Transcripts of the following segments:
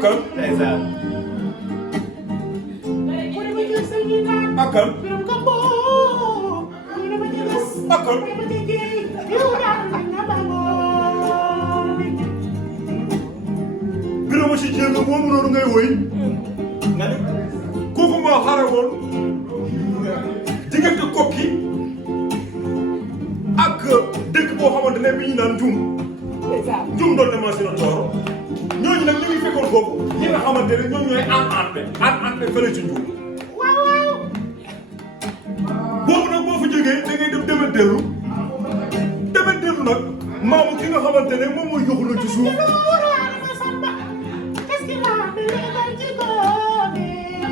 akal ndeysaan. akal akal Birama si jéem a moomu noonu ngay woy nga ne. kooku moo xare woon diggante kokki ak dëkk boo xamante ne bi ñu naan Njum Njum doon demaa si na tooro ñooñu nag ñu ngi fekkoon foofu ñi nga xamante ne ñoom ñooy ante fële ci Njum boobu nag boo fa jógee da ngay dem dementeelu nag maamu ki nga xamante ne moom mooy yoxu na ci suuf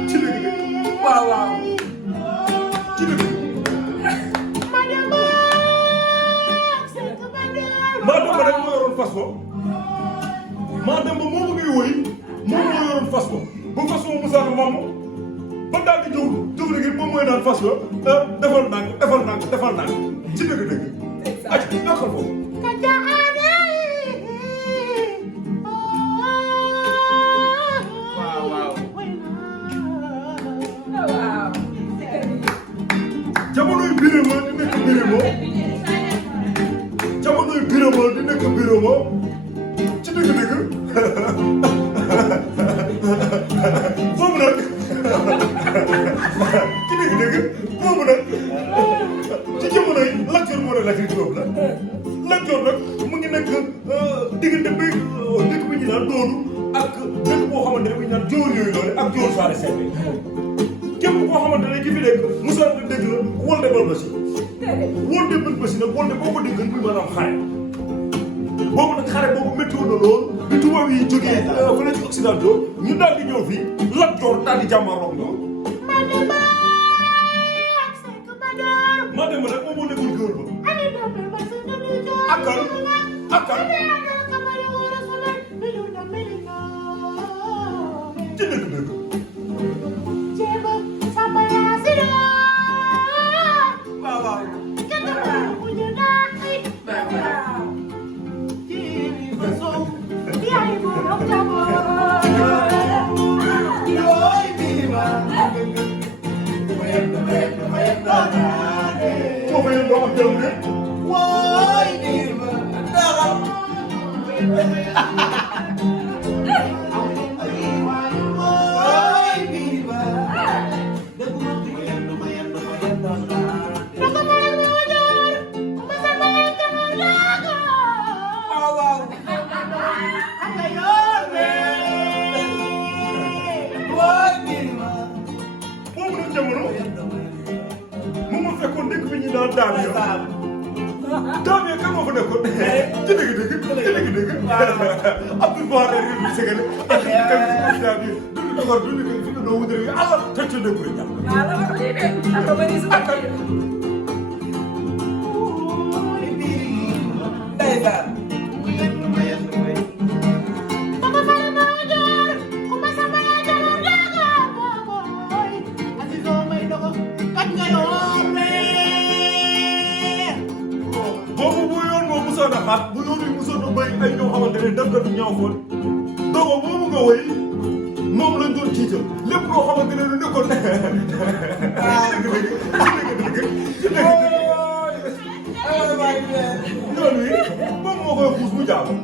ci dëgg waaw. ci dëgg maa dem ba rek moo yoroon fas ko maa dem ba moomu ngay woy moom moo yoroon fas ko ba fas ko musaana maamu ba daal di jóg rek moom mooy naan fas ko defal ndànk ci dëgg ak ñokkal foofu jamonoy Birama di nekk Birama ci dëgg boobu nag ci jamonoy Lat Joor moo ne Lat Joor la Lat Joor nag mu ngi nekk diggante bi dëkk bi ñu naan Doodu ak dëkk boo xamante ne bi ñu naan Joor yooyu noonu ak Joor Saare Sebe képp koo xamante ne ki fi nekk Moussa nga dégg la Wolde Balbasi nag Wolde boo ko dégg bi maanaam xare boobu nag xare boobu métti woon na lool bi tubaab yi jógee fële ci Occidentaux ñu daal di ñëw fii Lat Joor daal di jàmmarloo ñoom maa dem ba nag moom moo nekkul géwél ba akal ci dëgg foofu yéen doo am jaww de waay Birama dara. waay Birama. boobu nag jamono moom moo fekkoon dëkk bi ñu naan Daamiya kan moo fa nekkoon ci dëgg Abdou Bakar yéen bi segale ak kan Daamiya duñu dogal duñu ko fi doo wutale yi Allah tëcc na ko ñam ndeysaan. boobu bu yoon moo musoon a xaat bu yoon yi musoon a béy ay ñoo xamante ne def du ñaaw foon dogo moomu nga wéy moom lañ doon jiital lépp loo xamante ne lu nekkoon yoon wi moom moo koy xuus mu jaamu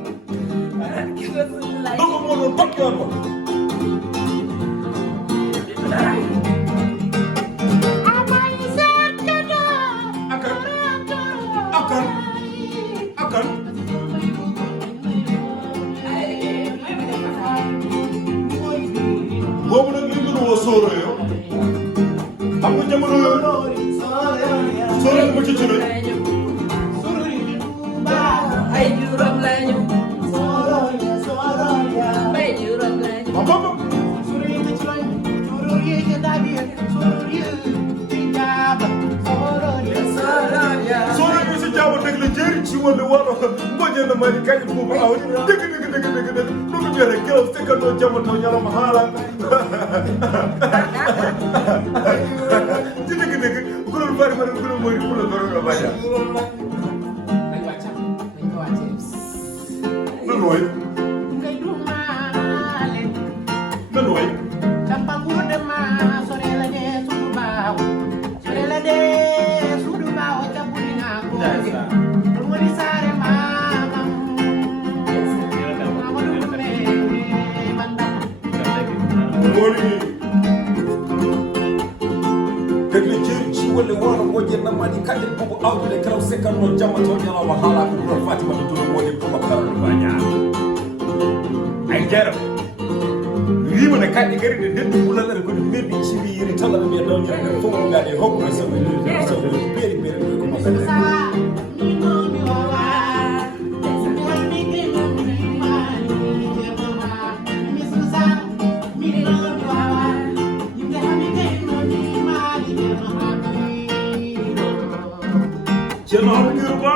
dogo moo doon topp yoon ko akan boobu nag li ñu woo sóoro yo xam nga jamono yooyu sóoro ma ci ci ay juróom lañu bay juróom lañu sóoro bi si jaama dëgg la jëriñ ci wàllu wàllu mbojee na ma ni kañ boobu aw dëgg lu mu jëlee keroog fekkandoo jamono ñaram xaaral ci dëgg ku la bari ku la mooy ku la doon la bàyyi lan mooy woni degli ci wolle wona wojje namadi kadi bubu awde karaw sekanno jamma to nyama wahala ko do fatima to do woni ko makaro banya ay jaram rima ne kadi gari de deddu bulal ko merdi ci bi yiri tala be do nyama fo mo ngade hokko so beri ko makaro Cerno Hamidou Ba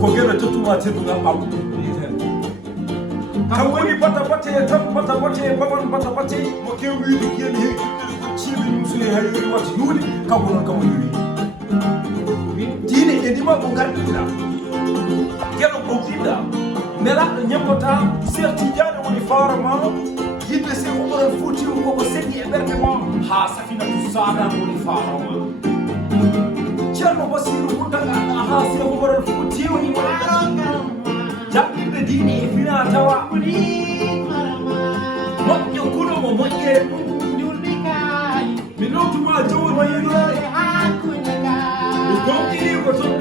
ko gena tottuma tedduga ɓaw kam woni bata bate tan bata bate baban bata bate mo kew wiide kiyen heewi ciiɓe musule hay yori wata yuuɗe kanko noon kamo yuri diine e ndima ko garɗiɗa gueɗo ko ɗiɗɗa nelaɗo ñammata Cheikh Tidiane woni farama yidde se oɓoren fotiru koko seɗɗi e ɓerde ma ha Safinatu Sada woni farama Cerno Basiru Muntaga ha Cheikh Oumar Foutiyou ni jaɓɓirde diine e fina tawa moƴƴo kuno mo moƴƴe mi lowtuma jowoni mi gonɗiri ko ton